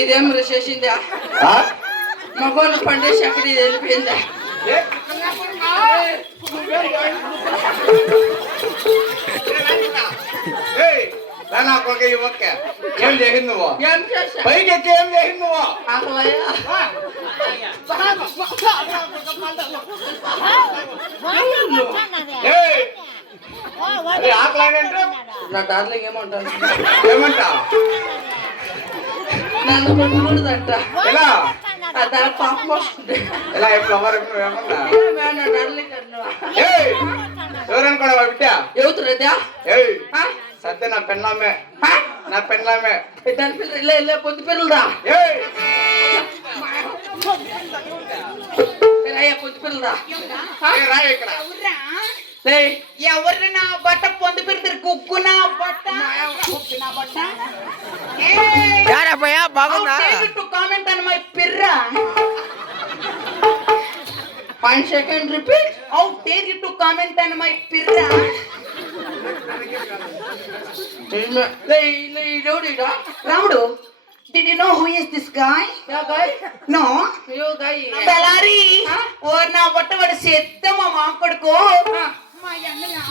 ఇదేం చేసిందా మగోళ్ళు పండేసి అక్కడ ఇది వెళ్ళిపోయిందా ఏం చేసింది నువ్వు ఏం చేసా పైకి ఎక్కి ఏం చేసింది నువ్వు ఆకలాడంటే నా డార్లింగ్ ఏమంటాను ఏమంటా నన్ను కొట్టుకుంటుందంట ఎలా దాని పాపం వస్తుంది ఎలా ఫ్లవర్ ఏమన్నా నా డార్లింగ్ అన్నా ఎవరని కూడా బిడ్డ ఎవతురదా సత్య నా పెళ్ళామే నా పెళ్ళామే దాని పిల్ల ఇలా పొద్దు పిల్లదా పొద్దు పిల్లదా రా ఇక్కడ ఎవరు నా బట్ట పొందు పెడతారు కుక్కు నా బట్ట బాగుందా టు కామెంట్ అని my పిర్రా 1 second repeat how dare you to comment on my pirra Ramudu, did you know who is this guy? Yeah, guy. No. You guy. Bellari. Or na vatta vada setta ma maakoduko. Ma yannaya.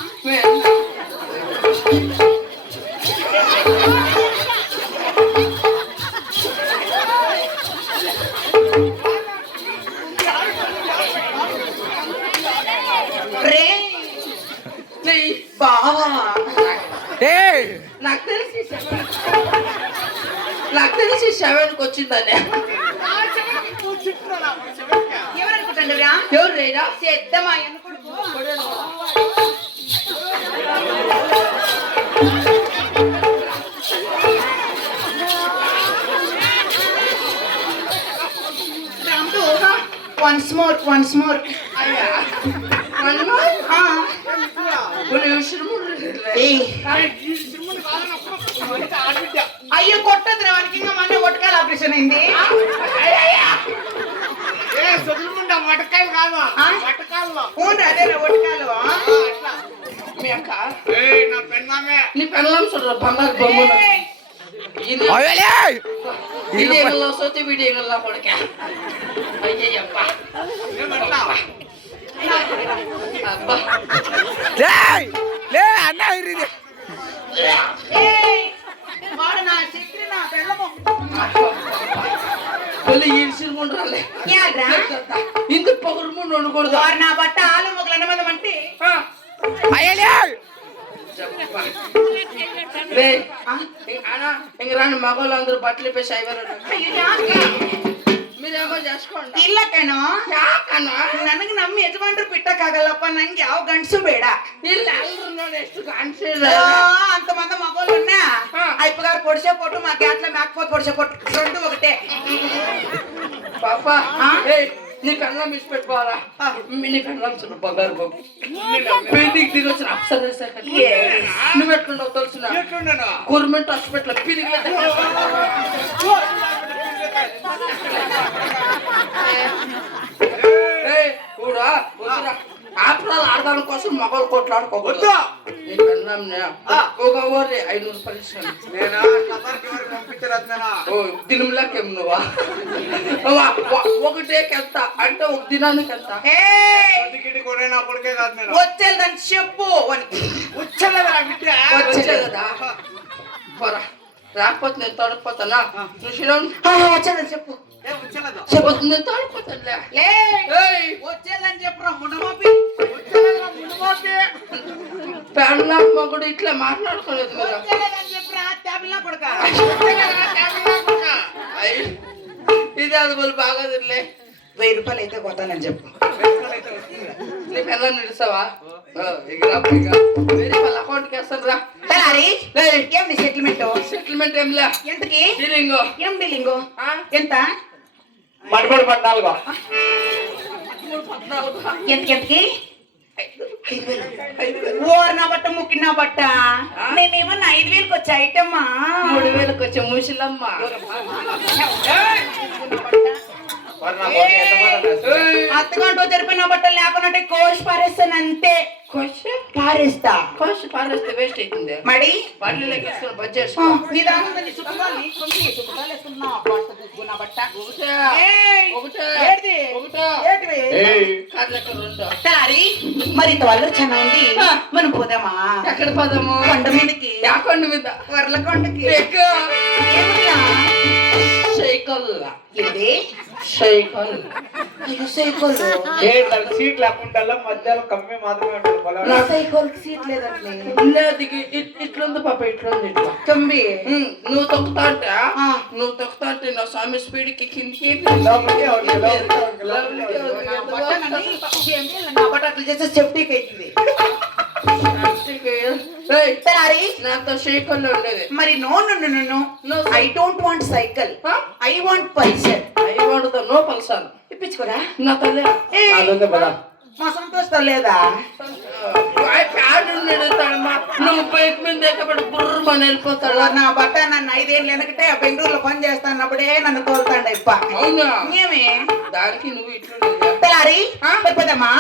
నాకు తెలిసి 7కి వచ్చిందని ఎవరనుకుంటారా ఎవరు రేరా చేద్దామా అనుకోడుకో once more అయ్యా అయ్యో కొట్టద్దు వానికి ఇంకా మొన్న ఒట్టకాయలు ఆపరేషన్ అయింది వటకాయలు కాదు అదే ఒట్టకాయలు మీ అక్క నా పెళ్ళామే నీ పెళ్ళం చూడరా బంగారు బొమ్మ వీడియోలో సోతి వీడియోలో కొడుక అయ్యయ్యప్ప అన్న వాడు నా చిత్రి నా పెళ్ళము ఈడ్చుకుంటారులే ఇంత పొగరు ముందు ఉండకూడదు వారు నా బట్ట ఆలు మొగలు మంది అంటే ఇంక రాని మగవాళ్ళు అందరూ బట్టలు ఇప్పేసి అయిపోయారు మీరేమో చేసుకోండి ಇಲ್ಲಕೇನೋ ಯಾಕನೋ ನನಗೆ ನಮ್ಮ ಯಜಮಾನ್ರು ಬಿಟ್ಟಕ್ಕಾಗಲ್ಲಪ್ಪ ನಂಗೆ ಯಾವ ಗಂಡಸು ಬೇಡ ಇಲ್ಲ ಎಲ್ಲರೂ ಎಷ್ಟು ಕಾಣಿಸಿದ అంతమంది మగోళ్ళు ఉన్నా అయ్యగారు పొడిసే పొట్టు మా గ్యాట్ల మేకపోతే పొడిసే పొట్టు రెండు ఒకటే పాప నీ కళ్ళం మిస్ పెట్టుకోవాలా నీ కళ్ళం చూడు బంగారు బాబు పెయింటింగ్ దిగొచ్చిన అప్సర్ నువ్వు ఎట్లున్నావు తెలుసునా గవర్నమెంట్ హాస్పిటల్ పీరిగి కూడా ఆపరాలు ఆడదాని కోసం మగవాళ్ళు కొట్లాడుకోకూడదు ఒక ఊరి 500 రూపాయలు దినంలోకేం నువ్వా ఒకటేకి ఎంత అంటే ఒక దినానికి ఎంత వచ్చేదని చెప్పు వచ్చే కదా పోరా రాకపోతే నేను తోడకపోతానా వచ్చేదని చెప్పు చెప్పు నేను తోడకపోతానులే వచ్చేదని చెప్పురా పెళ్ళ మొగుడు ఇట్లా మాట్లాడుకోలేదు ఇది అది వాళ్ళు బాగా తిరలే 1000 రూపాయలు అయితే పోతానని చెప్పు నీ పిల్ల నిలుస్తావా వేరే వాళ్ళ అకౌంట్కి వేస్తాను రా ఏం సెటిల్మెంట్ సెటిల్మెంట్ ఏం లే ఎంతకి డీలింగ్ ఏం డీలింగ్ ఎంత 14 ఎంతకి ఓర్నా బట్ట ముక్కినా బట్ట మేమేమన్నా 5000కి వచ్చే ఐటమ్మా 3000కి వచ్చే ముసిలమ్మ మరి నా బొట్టు ఎంత మాత్రం ఏయ్, అత్తగంటూ జరిపిన బట్టలు లేకున్నట్టే కోసి పారేస్తాను అంతే కోసి పారేస్తా కోసి పారేస్తే వేస్ట్ అవుతుంది మడి బండ్లు లెక్కేసుకుని ఆ, బజ్జేసుకో నీ దాని చుట్టుకోవాలి వేసుకున్నా బట్ట తీసుకున్నా బట్ట ఒకటే ఏయ్, ఒకటే ఏంటిది? ఒకటే ఏంటివి? ఏయ్ కార్లెక్క రెండు తెల్లారి మరి ఇంత వాళ్ళు ఉంది మనం పోదామా ఎక్కడ పోదాము కొండ మీదకి యాకొండ మీద వర్ల కొండకి ఎక్కువ ఏమన్నా? సైకిల్ ఏంటి? సైకిల్ అయ్యో, సైకిల్ ఏ దానికి సీట్ లేకుండా మధ్యలో కమ్మి మాత్రమే ఉంటుంది నా పొలం. సైకిల్ కి సీట్ లేదంటే లేదు ఇట్లుంది పాప ఇట్లుంది ఇట్లా తొంభి నువ్వు తొక్కుతా అంటే ఆ. నువ్వు తొక్కుతా అంటే నా స్వామి స్పీడ్కి కిందికి లోపలికే ఉంది, లోపలికే ఉంది, లోపలికే ఉంది. నా బట్టనని ఏంటి? నా బట్ట అట్లా చేస్తే సేఫ్టీకి అవుతుంది ఏయ్, తెల్లారి నాతో సైకిల్ ఉండేది మరి no no no no No, I don't want cycle I want Pulsar అవి వాడుతా నో పల్సాను ఇప్పించుకోరా నా తల్లి అదొద్దు పద. మా సంతోషం లేదా ప్యాడ్ ఉన్నాడు నువ్వు బైక్ మీద ఎక్కబడి బుర్రమని వెళ్ళిపోతాడు నా బట్ట నన్ను 5 ఏళ్ళు వెనకటే బెంగళూరులో పని చేస్తానప్పుడే నన్ను తోలుతాండ ఇప్ప అవునా ఏమే దానికి నువ్వు ఇట్లుండేది తెల్లారి పోదామా